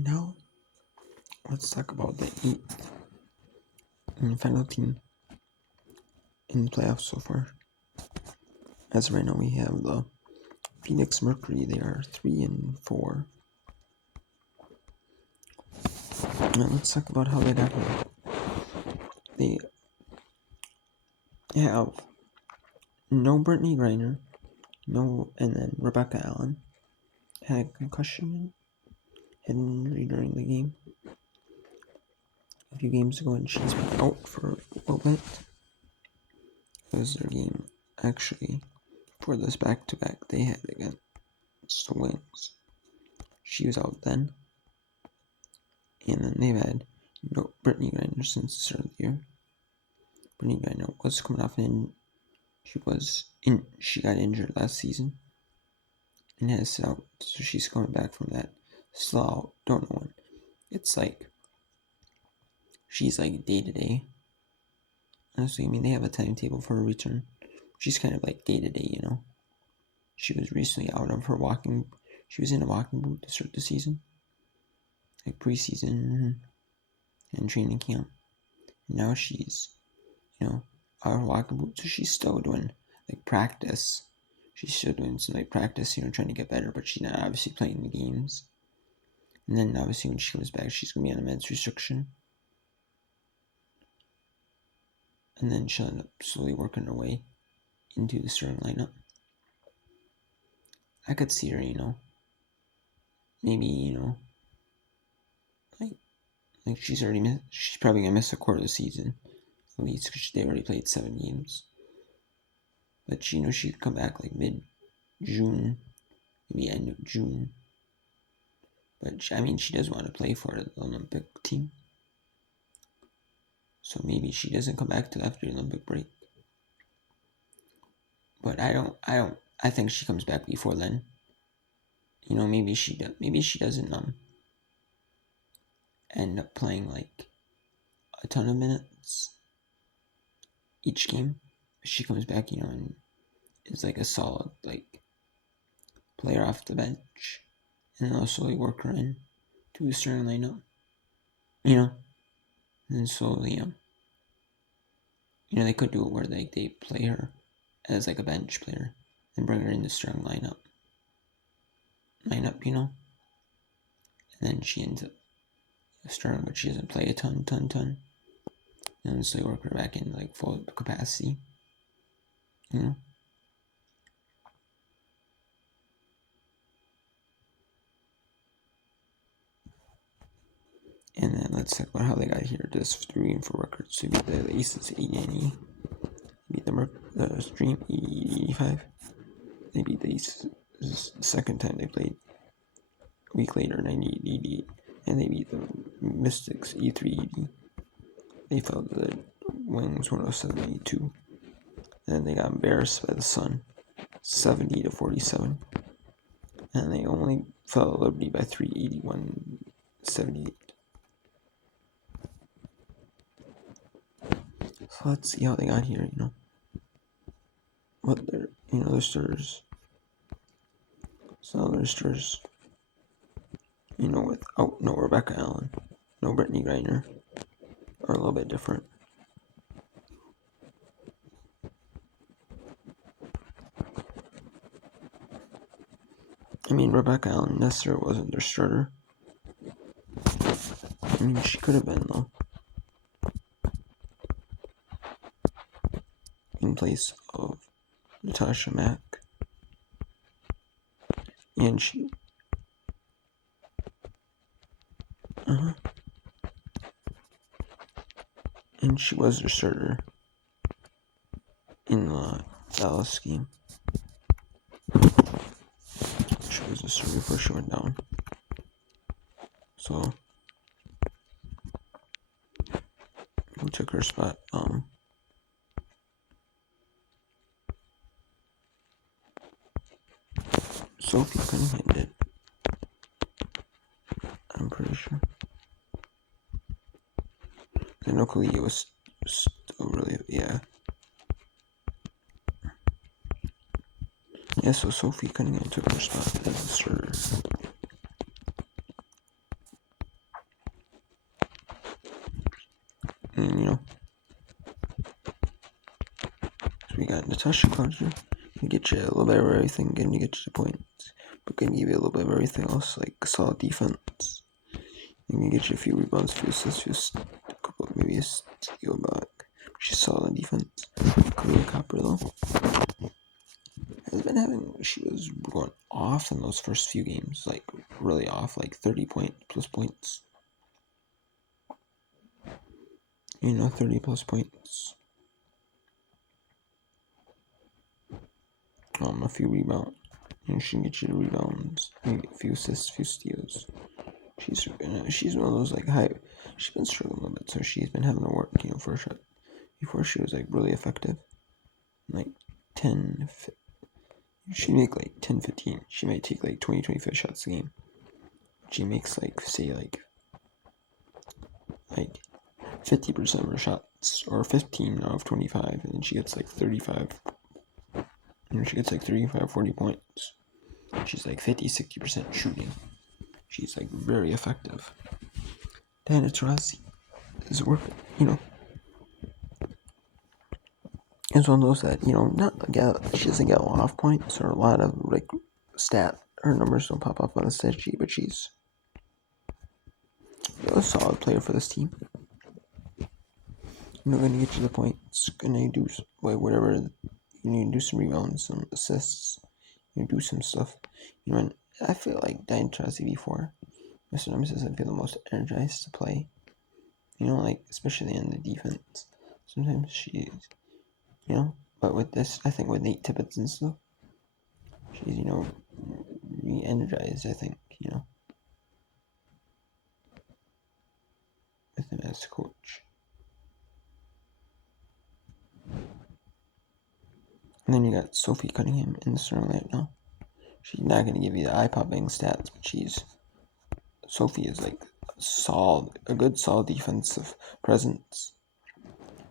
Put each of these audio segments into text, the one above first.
Now, let's talk about the 8th and final team in the playoffs so far. As of right now, we have the Phoenix Mercury. They are 3-4. Now, let's talk about how they got here. They have no Brittany Griner, and then Rebecca Allen had a concussion, had an injury during the game a few games ago, and she's been out for a little bit. It was their game, actually, for this back-to-back they had against the Wings. She was out then, and then they've had no Brittany Griner since the start of the year. Brittany Griner was coming off she got injured last season and has sit out, so she's coming back from that. Still out, don't know when. It's like she's like day to day. Honestly, I mean, they have a timetable for her return. She's kind of like day to day, you know. She was recently out of her walking. She was in a walking boot to start the season, like preseason and training camp. And now she's, out of her walking boot, so she's still doing like practice. She's still doing some like practice, trying to get better, but she's not obviously playing the games. And then obviously when she comes back, she's gonna be on a meds restriction. And then she'll end up slowly working her way into the starting lineup. I could see her, maybe, like she's probably gonna miss a quarter of the season, at least, because they already played 7 games. But she could come back like mid-June, maybe end of June. But she does want to play for the Olympic team. So maybe she doesn't come back till after the Olympic break. But I think she comes back before then. Maybe she doesn't end up playing like a ton of minutes each game. She comes back, and is like a solid like player off the bench, and they'll slowly work her in to a starting lineup. And then slowly, they could do it where they play her as like a bench player and bring her in the starting lineup, and then she ends up starting, but she doesn't play a ton, and so they work her back in like full capacity, And then let's talk about how they got here. Just 3-4 records. So beat the Aces 80-80. Beat the Stream 80-85. They beat the Aces the second time they played a week later, 98-88. And they beat the Mystics 83-80. They fell to the Wings 107-82. And they got embarrassed by the Sun 70-47. And they only fell to Liberty by 3, 81-78. So let's see how they got here, What their starters. So their starters, without no Rebecca Allen, no Brittany Griner, are a little bit different. Rebecca Allen necessarily wasn't their starter. She could have been, though. In place of Natasha Mack. And she... And she was their starter in the Dallas game. She was the starter before she went down. So... who took her spot? Sophie Cunningham did. I'm pretty sure. I know Kalia was still really, yeah. Yeah, so Sophie Cunningham took her spot as the starter. And, so we got Natasha Conjure. Can get you a little bit of everything, can you get you the points, but can give you a little bit of everything else, like solid defense. And can get you a few rebounds, few assists, a couple, maybe a steal back. She's solid defense. Career Copper though she was going off in those first few games, like really off, like 30 plus points. 30 plus points. A few rebounds. She can get you rebounds, maybe a few assists, a few steals. She's one of those like high. She's been struggling a little bit, so she's been having to work, for a shot. Before she was like really effective, like 10. She make like 10, 15. She might take like 20, 25 shots a game. She makes like say like 50% of her shots, or 15 out of 25, and then she gets like 35. She gets like 35, 40 points. She's like 50, 60% shooting. She's like very effective. Diana Taurasi is working, It's one of those that, she doesn't get a lot of points or a lot of like her numbers don't pop up on the stat sheet, but she's a solid player for this team. Gonna get you the points, gonna do like whatever, you need to do some rebounds, some assists, do some stuff. And I feel like Diana Taurasi before Mr. Nemesis, I feel the most energized to play. Like especially in the defense. Sometimes she is, but with this, I think with Nate Tippett and stuff, she's, re-energized, I think, with him as coach. And then you got Sophie Cunningham in the starting right now. She's not going to give you the eye-popping stats, but Sophie is like a good solid defensive presence.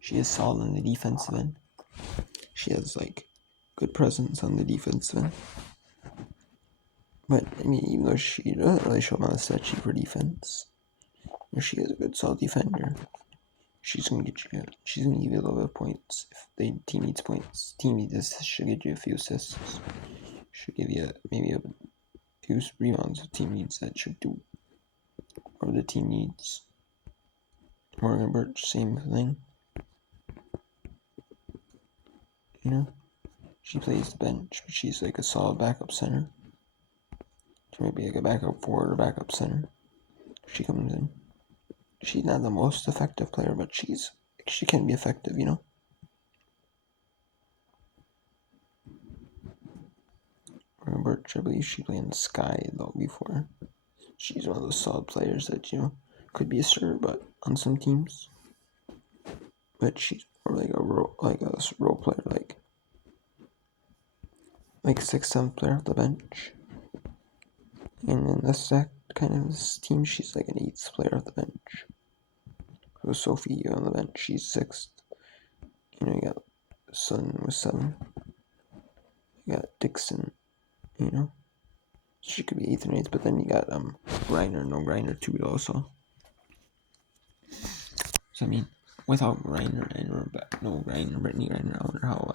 She is solid on the defensive end. She has like good presence on the defensive end. But I mean, even though she doesn't really show up on the stat sheet for defense, she is a good solid defender. She's gonna give you a little bit of points if the team needs points. Team needs this, she'll get you a few assists. She'll give you maybe a few rebounds. The team needs that should do, or the team needs. Morgan Birch, same thing. She plays the bench, but she's like a solid backup center. She might be like a backup forward or backup center. She comes in. She's not the most effective player, but she can be effective, Birch, I believe she played in the Sky though before. She's one of those solid players that could be a starter, but on some teams. But she's more like a role player, like 6th, 7th player off the bench. And in this team, she's like an 8th player off the bench. So Sophie on the bench, she's 6th. You got Sun with 7. You got Dixon, she could be 8th or 9th, but then you got Griner too also. So I mean, without Brittany Griner, I wonder how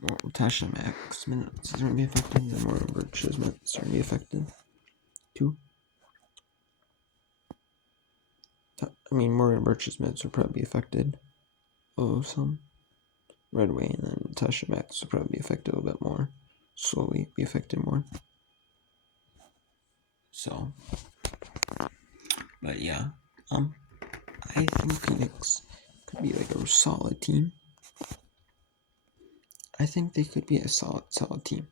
more Tasha Max minutes is going to be affected, and more Birch's minutes are going to be affected too. I mean, Morgan Birch's minutes will probably be affected some right away, and then Tasha Max will probably be affected a little bit more, slowly be affected more. So, but yeah, I think Phoenix could be like a solid team. I think they could be a solid team.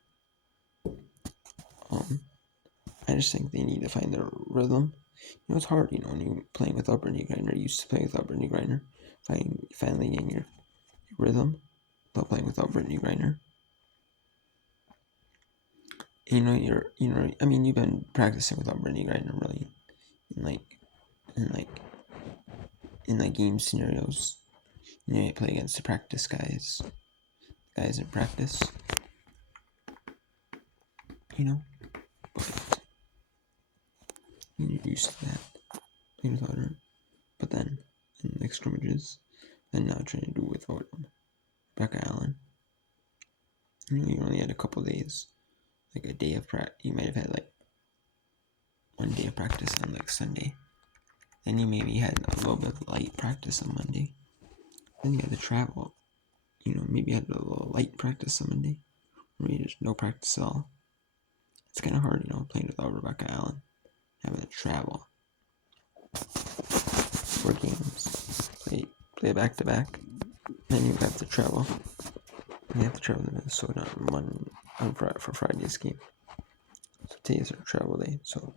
I just think they need to find their rhythm. It's hard, when you're playing without Brittany Griner, used to play without Brittany Griner, finally getting your rhythm without playing without Brittany Griner. You've been practicing without Brittany Griner really in game scenarios. You play against the practice guys in practice. But you're used to that playing without her. But then in like scrimmages than now trying to do without Rebecca Allen. You only had a couple days, like a day of practice. You might have had like one day of practice on like Sunday. Then you maybe had a little bit of light practice on Monday. Then you had to travel. Maybe you had a little light practice on Monday. Or maybe just no practice at all. It's kind of hard, playing without Rebecca Allen. Having to travel. 4 games. Play back to back. Then you have to travel. You have to travel to Minnesota for Friday's game. So today's our travel day. So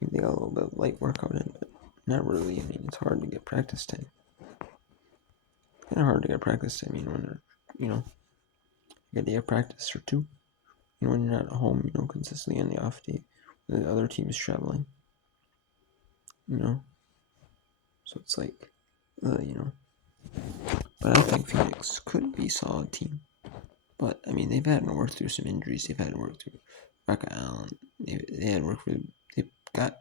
maybe they got a little bit of light workout in, but not really. I mean, it's hard to get practice time. Kind of hard to get practice time. When you a day of practice or two. When you're not at home, consistently on the off day, the other team is traveling. So it's like, But I think Phoenix could be a solid team. But I mean, they've had to work through some injuries. They've had to work through Rebecca Allen. They had to work through. They got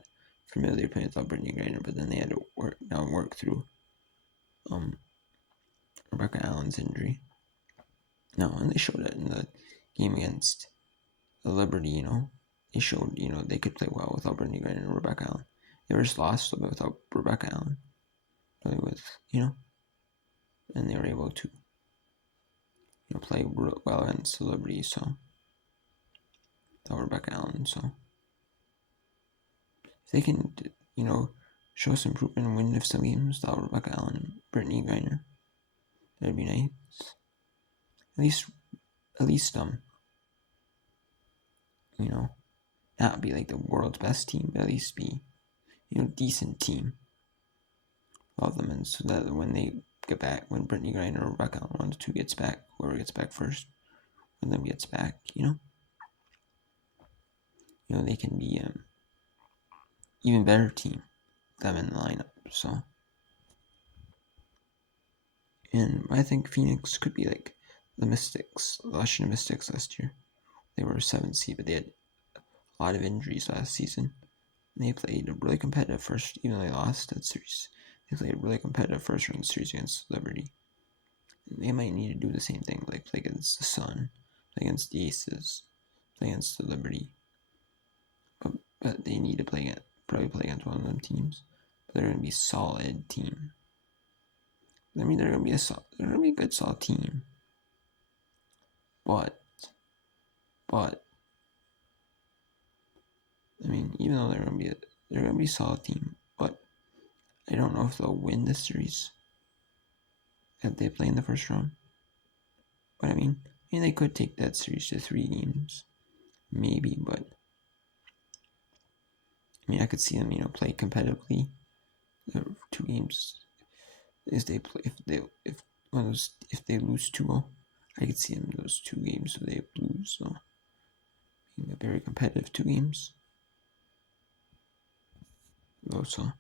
familiar playing without Brittany Griner, but then they had to work through Rebecca Allen's injury. No, and they showed it in the game against the Liberty. They showed they could play well without Brittany Griner and Rebecca Allen. They were just lost a little bit without Rebecca Allen. Play with and they were able to play well against the Liberty. So without Rebecca Allen, so if they can show some improvement and win some games without Rebecca Allen and Brittany Griner, that'd be nice. At least not be like the world's best team, but at least be decent team. Love them, and so that when they get back, when Brittany Griner or Rebecca Allen, one of the two gets back, whoever gets back first, when them gets back, they can be even better team, them in the lineup. So, and I think Phoenix could be like the Mystics, the Washington Mystics last year. They were a 7th seed, but they had a lot of injuries last season. And they played a really competitive first, even though they lost that series. They played a really competitive first round series against Liberty. And they might need to do the same thing, like play against the Sun, play against the Aces, play against the Liberty. But they need to probably play against one of them teams. But they're going to be a solid team. I mean, they're going to be a good solid team. But I mean, even though they're going to be a solid team, but I don't know if they'll win this series if they play in the first round. But I mean, they could take that series to 3 games, maybe. But I mean, I could see them, play competitively. 2 games. If they play, if they lose 2-0, I could see them those 2 games if they lose. So being a very competitive 2 games. Also.